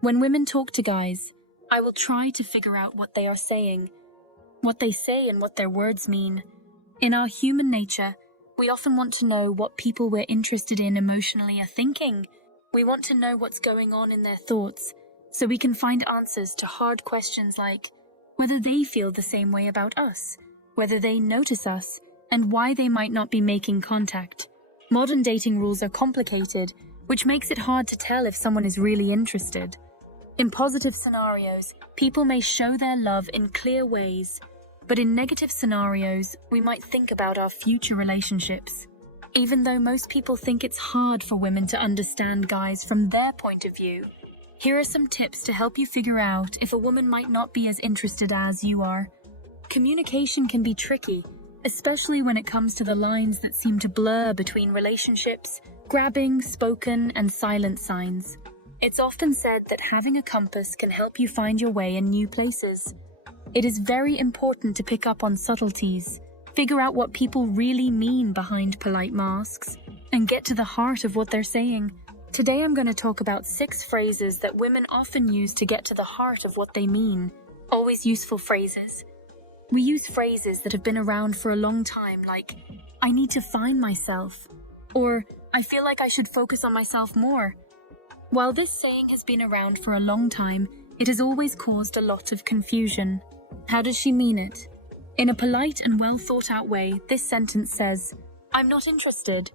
When women talk to guys, I will try to figure out what they are saying, what they say and what their words mean. In our human nature, we often want to know what people we're interested in emotionally are thinking. We want to know what's going on in their thoughts, so we can find answers to hard questions like whether they feel the same way about us, whether they notice us, and why they might not be making contact. Modern dating rules are complicated, which makes it hard to tell if someone is really interested. In positive scenarios, people may show their love in clear ways, but in negative scenarios, we might think about our future relationships. Even though most people think it's hard for women to understand guys from their point of view, here are some tips to help you figure out if a woman might not be as interested as you are. Communication can be tricky, especially when it comes to the lines that seem to blur between relationships, grabbing, spoken, and silent signs. It's often said that having a compass can help you find your way in new places. It is very important to pick up on subtleties, figure out what people really mean behind polite masks, and get to the heart of what they're saying. Today I'm going to talk about 6 phrases that women often use to get to the heart of what they mean. Always useful phrases. We use phrases that have been around for a long time, like, I need to find myself, or I feel like I should focus on myself more. While this saying has been around for a long time, it has always caused a lot of confusion. How does she mean it? In a polite and well thought out way, this sentence says, I'm not interested.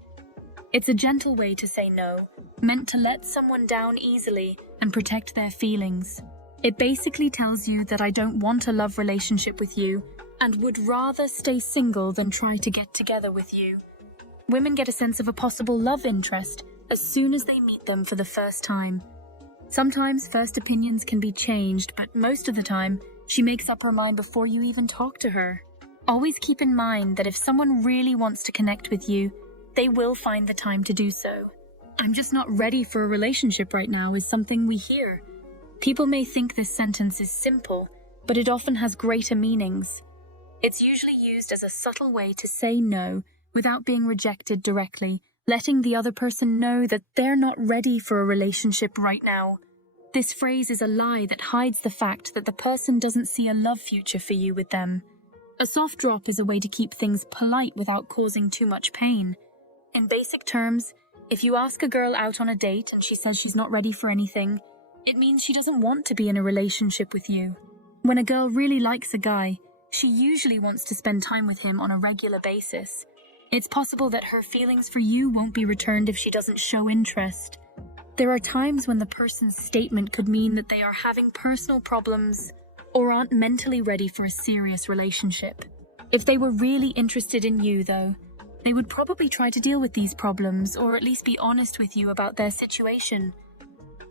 It's a gentle way to say no, meant to let someone down easily and protect their feelings. It basically tells you that I don't want a love relationship with you and would rather stay single than try to get together with you. Women get a sense of a possible love interest as soon as they meet them for the first time. Sometimes first opinions can be changed, but most of the time, she makes up her mind before you even talk to her. Always keep in mind that if someone really wants to connect with you, they will find the time to do so. I'm just not ready for a relationship right now is something we hear. People may think this sentence is simple, but it often has greater meanings. It's usually used as a subtle way to say no without being rejected directly, letting the other person know that they're not ready for a relationship right now. This phrase is a lie that hides the fact that the person doesn't see a love future for you with them. A soft drop is a way to keep things polite without causing too much pain. In basic terms, if you ask a girl out on a date and she says she's not ready for anything, it means she doesn't want to be in a relationship with you. When a girl really likes a guy, she usually wants to spend time with him on a regular basis. It's possible that her feelings for you won't be returned if she doesn't show interest. There are times when the person's statement could mean that they are having personal problems or aren't mentally ready for a serious relationship. If they were really interested in you, though, they would probably try to deal with these problems or at least be honest with you about their situation.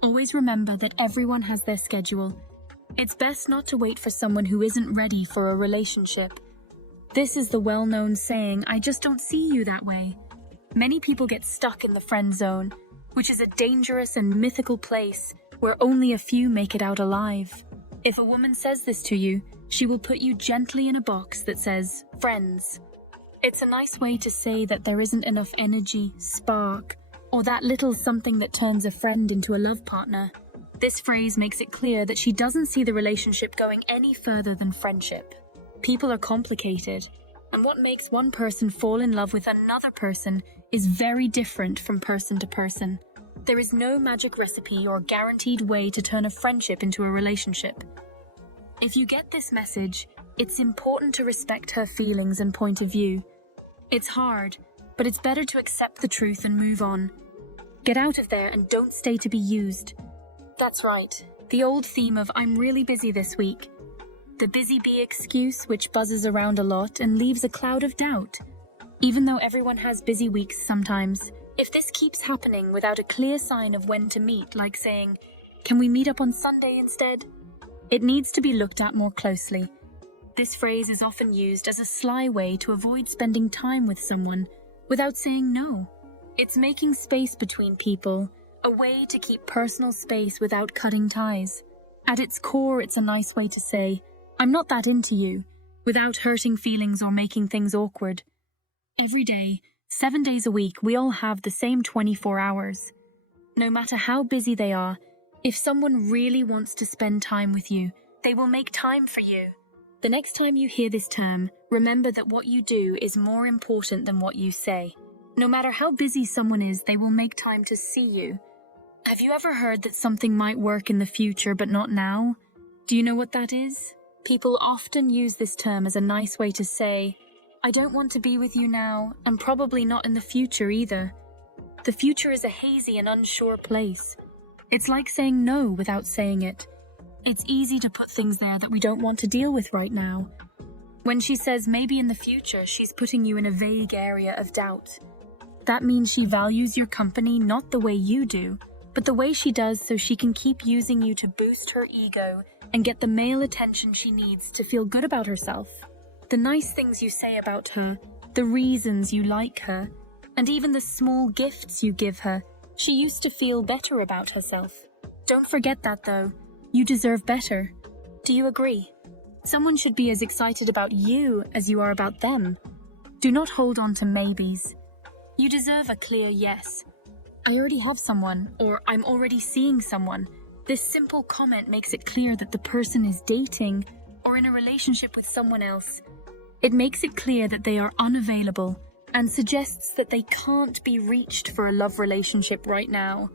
Always remember that everyone has their schedule. It's best not to wait for someone who isn't ready for a relationship. This is the well-known saying, I just don't see you that way. Many people get stuck in the friend zone, which is a dangerous and mythical place where only a few make it out alive. If a woman says this to you, she will put you gently in a box that says, friends. It's a nice way to say that there isn't enough energy, spark, or that little something that turns a friend into a love partner. This phrase makes it clear that she doesn't see the relationship going any further than friendship. People are complicated, and what makes one person fall in love with another person is very different from person to person. There is no magic recipe or guaranteed way to turn a friendship into a relationship. If you get this message, it's important to respect her feelings and point of view. It's hard, but it's better to accept the truth and move on. Get out of there and don't stay to be used. That's right, the old theme of I'm really busy this week. The busy bee excuse which buzzes around a lot and leaves a cloud of doubt. Even though everyone has busy weeks sometimes, if this keeps happening without a clear sign of when to meet, like saying, can we meet up on Sunday instead? It needs to be looked at more closely. This phrase is often used as a sly way to avoid spending time with someone without saying no. It's making space between people, a way to keep personal space without cutting ties. At its core, it's a nice way to say, I'm not that into you, without hurting feelings or making things awkward. Every day, 7 days a week, we all have the same 24 hours. No matter how busy they are, If someone really wants to spend time with you, they will make time for you. The next time you hear this term, remember that what you do is more important than what you say. No matter how busy someone is, they will make time to see you. Have you ever heard that something might work in the future but not now? Do you know what that is? People often use this term as a nice way to say, I don't want to be with you now, and probably not in the future either. The future is a hazy and unsure place. It's like saying no without saying it. It's easy to put things there that we don't want to deal with right now. When she says maybe in the future, she's putting you in a vague area of doubt. That means she values your company not the way you do, but the way she does so she can keep using you to boost her ego and get the male attention she needs to feel good about herself. The nice things you say about her, the reasons you like her, and even the small gifts you give her, she used to feel better about herself. Don't forget that though. You deserve better. Do you agree? Someone should be as excited about you as you are about them. Do not hold on to maybes. You deserve a clear yes. I already have someone, or I'm already seeing someone. This simple comment makes it clear that the person is dating or in a relationship with someone else. It makes it clear that they are unavailable and suggests that they can't be reached for a love relationship right now.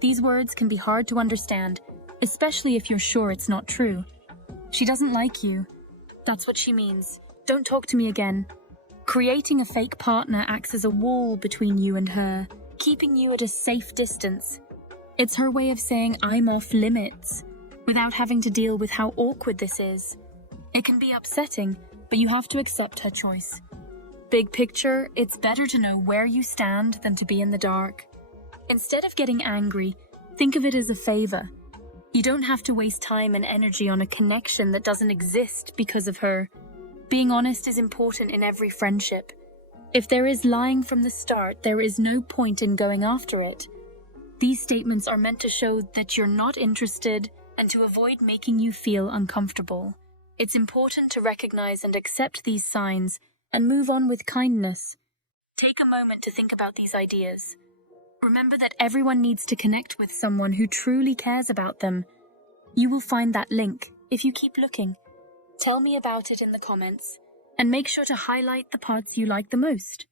These words can be hard to understand, especially if you're sure it's not true. She doesn't like you. That's what she means. Don't talk to me again. Creating a fake partner acts as a wall between you and her, keeping you at a safe distance. It's her way of saying I'm off limits, without having to deal with how awkward this is. It can be upsetting, but you have to accept her choice. Big picture, it's better to know where you stand than to be in the dark. Instead of getting angry, think of it as a favor. You don't have to waste time and energy on a connection that doesn't exist because of her. Being honest is important in every friendship. If there is lying from the start, there is no point in going after it. These statements are meant to show that you're not interested and to avoid making you feel uncomfortable. It's important to recognize and accept these signs and move on with kindness. Take a moment to think about these ideas. Remember that everyone needs to connect with someone who truly cares about them. You will find that link if you keep looking. Tell me about it in the comments, and make sure to highlight the parts you like the most.